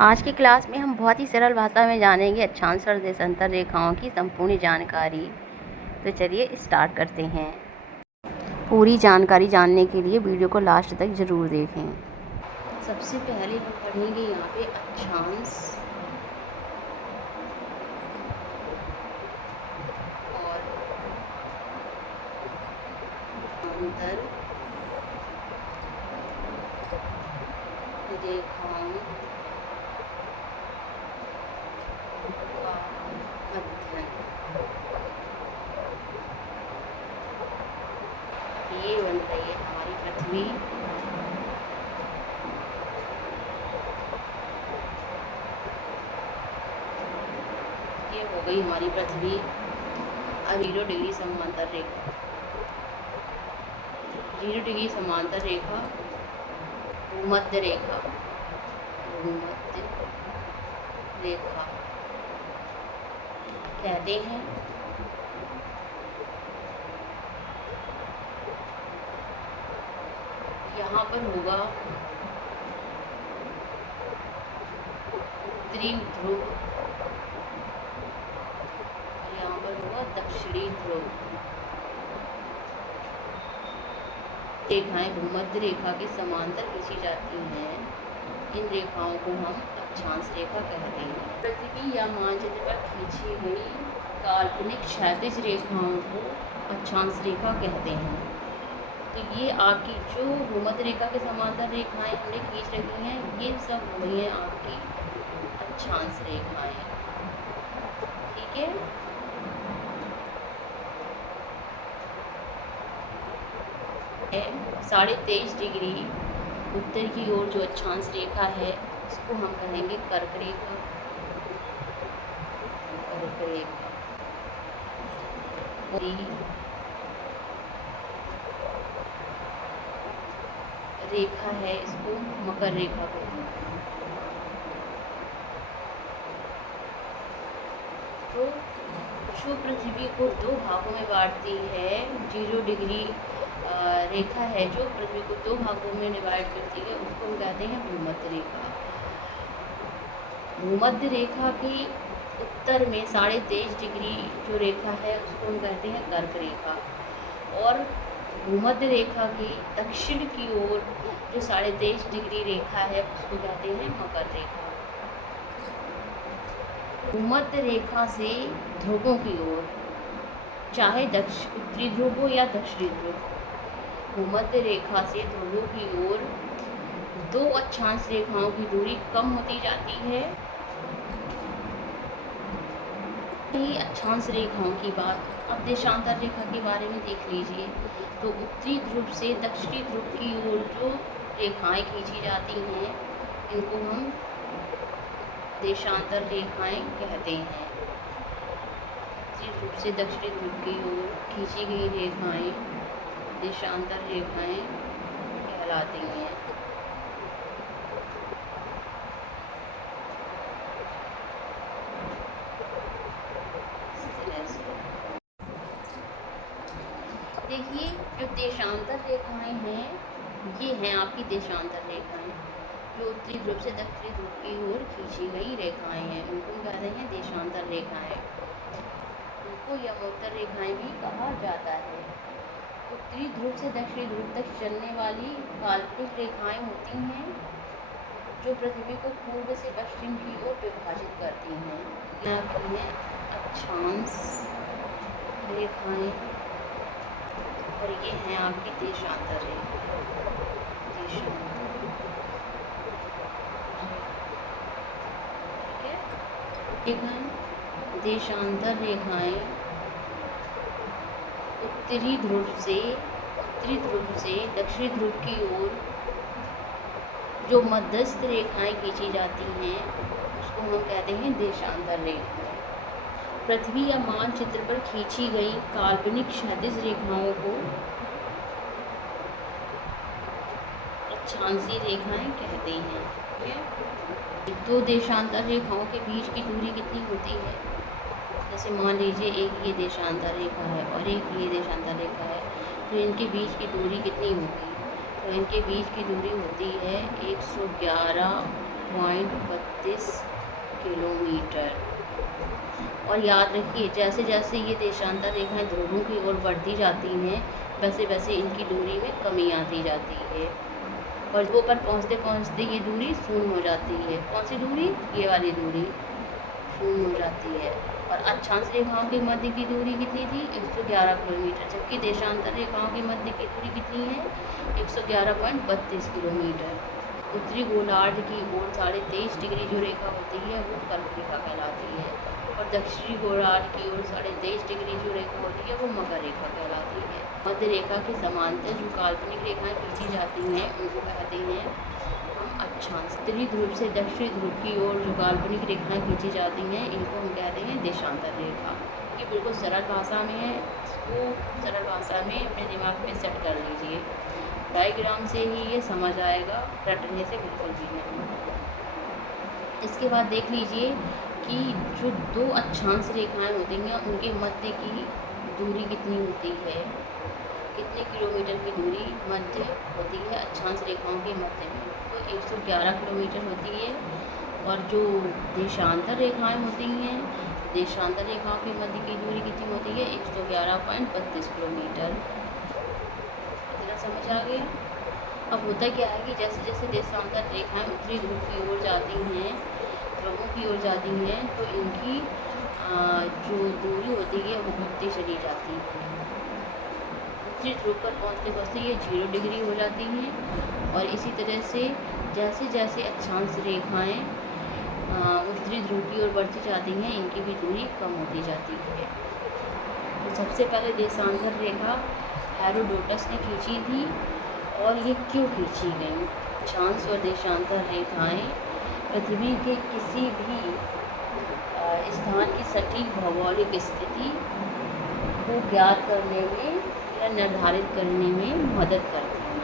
आज की क्लास में हम बहुत ही सरल भाषा में जानेंगे अक्षांश और देशांतर रेखाओं की संपूर्ण जानकारी। तो चलिए स्टार्ट करते हैं। पूरी जानकारी जानने के लिए वीडियो को लास्ट तक ज़रूर देखें। सबसे पहले हम पढ़ेंगे यहाँ पे अक्षांश और अंतर रेखाओं का अध्ययन। ये बन रही है हमारी पृथ्वी। ये हो गई हमारी पृथ्वी। अब 0 डिग्री समांतर रेखा, 0 डिग्री समांतर रेखा, भूमध्य रेखा, भूमध्य रेखा कहते हैं। यहाँ पर होगा उत्तरी ध्रुव और यहाँ पर होगा दक्षिणी ध्रुव। रेखाएं भूमध्य रेखा के समांतर खींची जाती हैं। इन रेखाओं को हम अक्षांश रेखा कहते हैं। पृथ्वी या मानचित्र पर खींची गई काल्पनिक क्षैतिज रेखाओं को अक्षांश रेखा कहते हैं। तो ये आपकी जो भूमध्य रेखा के समांतर रेखाएं हमने खींच रखी हैं, ये सब हो गई हैं आपकी अक्षांश रेखाएं। ठीक है। साढ़े 23 डिग्री उत्तर की ओर जो अक्षांश रेखा है, इसको हम कहेंगे कर्क रेखा। कर्क रेखा रेखा है, इसको मकर रेखा कहते हैं। तो जो पृथ्वी को 2 भागों में बांटती है, 0 डिग्री रेखा है जो पृथ्वी को 2 भागों में डिवाइड करती है, उसको हम कहते हैं भूमध्य रेखा। भूमध्य रेखा के उत्तर में 23.5 डिग्री जो रेखा है, उसको हम कहते हैं कर्क रेखा। और भूमध्य रेखा के दक्षिण की ओर जो 23.5 डिग्री रेखा है, उसको कहते हैं मकर रेखा। भूमध्य रेखा से ध्रुवों की ओर, चाहे उत्तरी ध्रुव हो या दक्षिणी ध्रुव, भूमध्य रेखा से ध्रुवों की ओर 2 अक्षांश रेखाओं की दूरी कम होती जाती है। यही अक्षांश रेखाओं की बात। अब देशांतर रेखा के बारे में देख लीजिए। तो उत्तरी ध्रुव से दक्षिणी ध्रुव की ओर जो रेखाएं खींची जाती हैं, इनको हम देशांतर रेखाएं कहते हैं। उत्तरी ध्रुव से दक्षिणी ध्रुव की ओर खींची गई रेखाएं देशांतर रेखाएं कहलाती हैं। देखिए, जो देशांतर रेखाएं हैं, ये हैं आपकी देशांतर रेखाएं, जो उत्तरी ध्रुव से दक्षिणी ध्रुव की ओर खींची गई रेखाएं हैं, उनको कहते हैं देशांतर रेखाएं। उनको यमोत्तर रेखाएं भी कहा जाता है। उत्तरी ध्रुव से दक्षिणी ध्रुव तक चलने वाली काल्पनिक रेखाएं होती हैं, जो पृथ्वी को पूर्व से पश्चिम की ओर विभाजित करती हैं। यहाँ की हैं अक्षांश रेखाएं और ये हैं आपकी देशांतर रेखा। ठीक है। देशांतर रेखाएं उत्तरी ध्रुव से दक्षिणी ध्रुव की ओर जो मध्यस्थ रेखाएं खींची जाती हैं, उसको हम कहते हैं देशांतर रेखाएं। पृथ्वी या मानचित्र पर खींची गई काल्पनिक क्षैतिज रेखाओं को अक्षांशीय रेखाएं कहते हैं। दो देशांतर रेखाओं के बीच की दूरी कितनी होती है? जैसे मान लीजिए एक ये देशांतर रेखा है और एक ये देशांतर रेखा है, तो इनके बीच की दूरी कितनी होगी? तो इनके बीच की दूरी होती है 111 11.32 किलोमीटर। और याद रखिए, जैसे जैसे ये देशांतर रेखाएं ध्रुवों की ओर बढ़ती जाती हैं, वैसे वैसे इनकी दूरी में कमी आती जाती है और वो पर पहुँचते पहुँचते ये दूरी शून्य हो जाती है। कौन सी दूरी? ये वाली दूरी शून्य हो जाती है। और अक्षांश रेखाओं के मध्य की दूरी कितनी थी? 111 किलोमीटर, जबकि देशांतर रेखाओं के मध्य की दूरी कितनी है? 111.32 किलोमीटर। उत्तरी गोलार्ध की ओर 23.5 डिग्री जो रेखा होती है वो कर्क रेखा कहलाती है और दक्षिणी गोलार्ध की ओर 23.5 डिग्री जो रेखा होती है वो मकर रेखा कहलाती है। मध्य रेखा के समांतर जो काल्पनिक रेखाएं खींची जाती हैं उनको कहते हैं हम अक्षांश। उत्तरी ध्रुव से दक्षिणी ध्रुव की ओर जो काल्पनिक रेखाएं खींची जाती हैं इनको हम कहते हैं देशांतर रेखा। ये बिल्कुल सरल भाषा में है, इसको सरल भाषा में अपने दिमाग में सेट कर लीजिए। डायग्राम से ही ये समझ आएगा, रटने से बिल्कुल भी नहीं। इसके बाद देख लीजिए कि जो दो अक्षांश रेखाएं होती हैं उनके मध्य की दूरी कितनी होती है, कितने किलोमीटर की दूरी मध्य होती है अक्षांश रेखाओं के मध्य में। तो 111 किलोमीटर होती है। और जो देशांतर रेखाएं होती हैं, देशांतर रेखाओं के मध्य की दूरी कितनी होती है? 111.32 किलोमीटर। इतना समझ आ गया? अब होता क्या है कि जैसे जैसे देशांतर रेखाएं उत्तरी ध्रुव की ओर जाती हैं, ध्रुवों की ओर जाती हैं, तो इनकी जो दूरी होती है वो घटती चली जाती है। उत्तरी ध्रुव पर पहुँचते पहुँचते ये 0 डिग्री हो जाती हैं और इसी तरह से जैसे जैसे अक्षांश रेखाएं उत्तरी ध्रुव की ओर बढ़ती जाती हैं इनकी भी दूरी कम होती जाती है। तो सबसे पहले देशांतर रेखा हेरोडोटस ने खींची थी। और ये क्यों खींची गई? अक्षांश और देशांतर रेखाएं पृथ्वी के किसी भी स्थान की सटीक भौगोलिक स्थिति को ज्ञात करने में या निर्धारित करने में मदद करती हैं।